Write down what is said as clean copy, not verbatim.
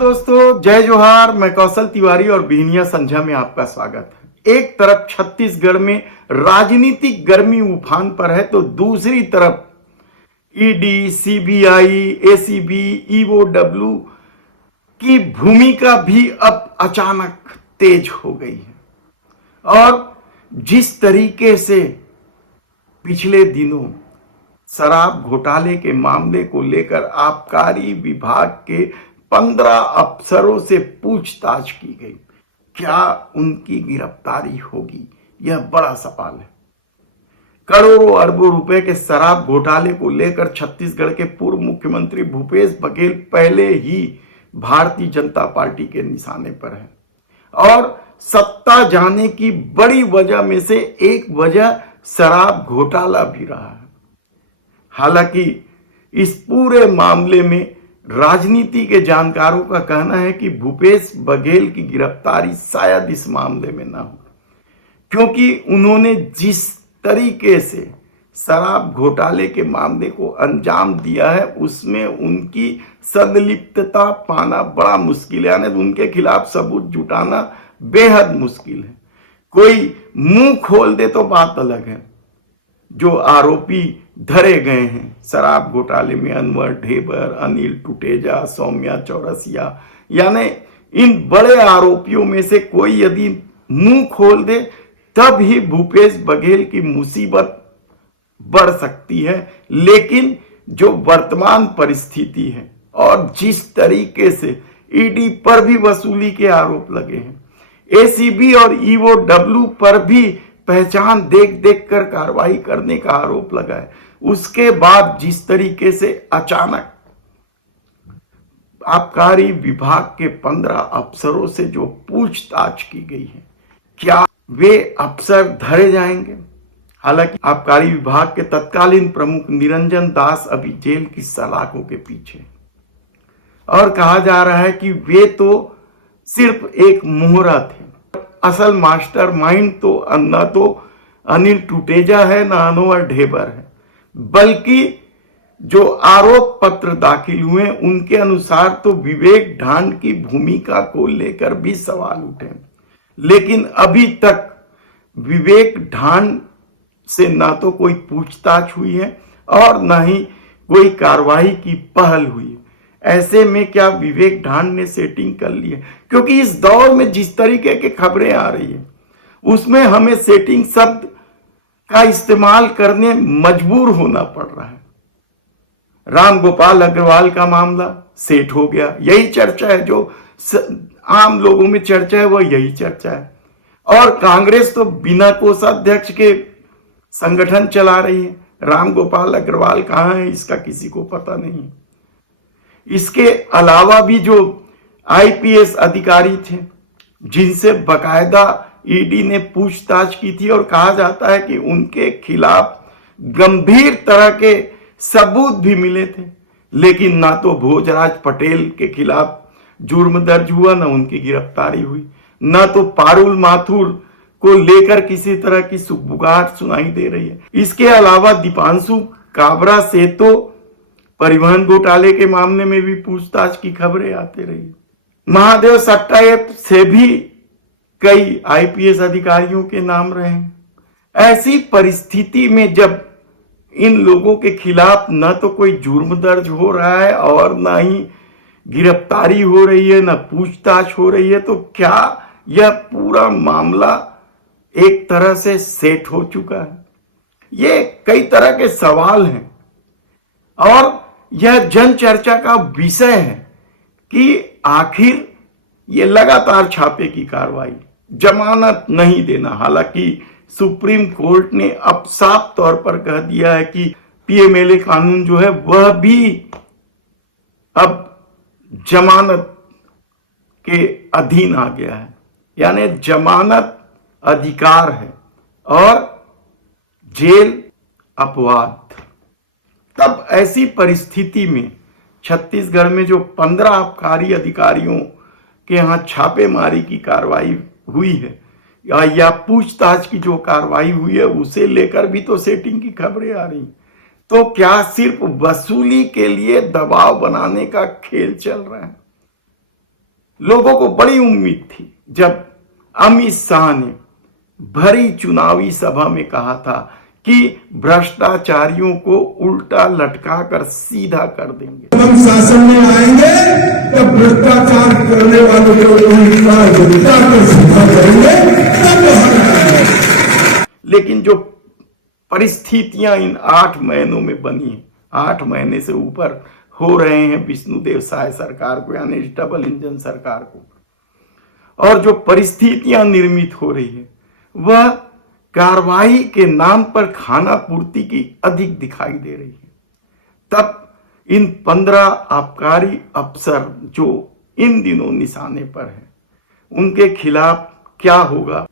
दोस्तों, जय जोहार। मैं कौशल तिवारी और बिहनिया संध्या में आपका स्वागत है। एक तरफ छत्तीसगढ़ में राजनीतिक गर्मी उफान पर है तो दूसरी तरफ ईडी, सीबीआई, एसीबी, ईओडब्ल्यू की भूमिका भी अब अचानक तेज हो गई है। और जिस तरीके से पिछले दिनों शराब घोटाले के मामले को लेकर आबकारी विभाग के 15 अफसरों से पूछताछ की गई, क्या उनकी गिरफ्तारी होगी? यह बड़ा सवाल है। करोड़ों अरबों रुपए के शराब घोटाले को लेकर छत्तीसगढ़ के पूर्व मुख्यमंत्री भूपेश बघेल पहले ही भारतीय जनता पार्टी के निशाने पर है और सत्ता जाने की बड़ी वजह में से एक वजह शराब घोटाला भी रहा है। हालांकि इस पूरे मामले में राजनीति के जानकारों का कहना है कि भूपेश बघेल की गिरफ्तारी शायद इस मामले में ना हो, क्योंकि उन्होंने जिस तरीके से शराब घोटाले के मामले को अंजाम दिया है उसमें उनकी संलिप्तता पाना बड़ा मुश्किल है, यानी उनके खिलाफ सबूत जुटाना बेहद मुश्किल है। कोई मुंह खोल दे तो बात अलग है। जो आरोपी धरे गए हैं शराब घोटाले में, अनवर ढेबर, अनिल टुटेजा, सौम्या चौरसिया, यानी इन बड़े आरोपियों में से कोई यदि मुंह खोल दे तब ही भूपेश बघेल की मुसीबत बढ़ सकती है। लेकिन जो वर्तमान परिस्थिति है और जिस तरीके से ईडी पर भी वसूली के आरोप लगे हैं, एसीबी और ईओडब्ल्यू पर भी पहचान देख देख कर कार्रवाई करने का आरोप लगा है, उसके बाद जिस तरीके से अचानक आबकारी विभाग के 15 अफसरों से जो पूछताछ की गई है, क्या वे अफसर धरे जाएंगे? हालांकि आबकारी विभाग के तत्कालीन प्रमुख निरंजन दास अभी जेल की सलाखों के पीछे और कहा जा रहा है कि वे तो सिर्फ एक मोहरा थे। असल मास्टर माइंड तो न तो अनिल टुटेजा है न अनवर ढेबर है, बल्कि जो आरोप पत्र दाखिल हुए उनके अनुसार तो विवेक ढांड की भूमिका को लेकर भी सवाल उठे। लेकिन अभी तक विवेक ढांड से ना तो कोई पूछताछ हुई है और ना ही कोई कार्रवाई की पहल हुई है। ऐसे में क्या विवेक ढांड ने सेटिंग कर ली है? क्योंकि इस दौर में जिस तरीके की खबरें आ रही है उसमें हमें सेटिंग शब्द का इस्तेमाल करने मजबूर होना पड़ रहा है। राम गोपाल अग्रवाल का मामला सेट हो गया, यही चर्चा है। जो आम लोगों में चर्चा है वह यही चर्चा है। और कांग्रेस तो बिना कोषाध्यक्ष के संगठन चला रही है। राम गोपाल अग्रवाल कहां है इसका किसी को पता नहीं। इसके अलावा भी जो आईपीएस अधिकारी थे जिनसे बकायदा ईडी ने पूछताछ की थी और कहा जाता है कि उनके खिलाफ गंभीर तरह के सबूत भी मिले थे, लेकिन ना तो भोजराज पटेल के खिलाफ जुर्म दर्ज हुआ, ना उनकी गिरफ्तारी हुई, ना तो पारुल माथुर को लेकर किसी तरह की सुगबुगाहट सुनाई दे रही है। इसके अलावा दीपांशु काबरा से तो परिवहन घोटाले के मामले में भी पूछताछ की खबरें आती रही। महादेव सट्टा ऐप से भी कई आईपीएस अधिकारियों के नाम रहे हैं। ऐसी परिस्थिति में जब इन लोगों के खिलाफ न तो कोई जुर्म दर्ज हो रहा है और न ही गिरफ्तारी हो रही है, न पूछताछ हो रही है, तो क्या यह पूरा मामला एक तरह से सेट हो चुका है? ये कई तरह के सवाल हैं और यह जन चर्चा का विषय है कि आखिर ये लगातार छापे की कार्रवाई, जमानत नहीं देना। हालांकि सुप्रीम कोर्ट ने अब साफ तौर पर कह दिया है कि पीएमएलए कानून जो है वह भी अब जमानत के अधीन आ गया है, यानी जमानत अधिकार है और जेल अपवाद। तब ऐसी परिस्थिति में छत्तीसगढ़ में जो 15 आबकारी अधिकारियों के यहां छापेमारी की कार्रवाई हुई है या पूछताछ की जो कार्रवाई हुई है उसे लेकर भी तो सेटिंग की खबरें आ रही। तो क्या सिर्फ वसूली के लिए दबाव बनाने का खेल चल रहा है? लोगों को बड़ी उम्मीद थी जब अमित शाह ने भरी चुनावी सभा में कहा था कि भ्रष्टाचारियों को उल्टा लटका कर सीधा कर देंगे। हम शासन में आएंगे तब भ्रष्टाचार करने वालों को उल्टा कर सीधा करेंगे, लेकिन जो परिस्थितियां इन 8 महीनों में बनी है, 8 महीने से ऊपर हो रहे हैं विष्णुदेव साय सरकार को, यानी डबल इंजन सरकार को, और जो परिस्थितियां निर्मित हो रही है वह कार्रवाई के नाम पर खाना पूर्ति की अधिक दिखाई दे रही है। तब इन 15 आबकारी अफसर जो इन दिनों निशाने पर हैं, उनके खिलाफ क्या होगा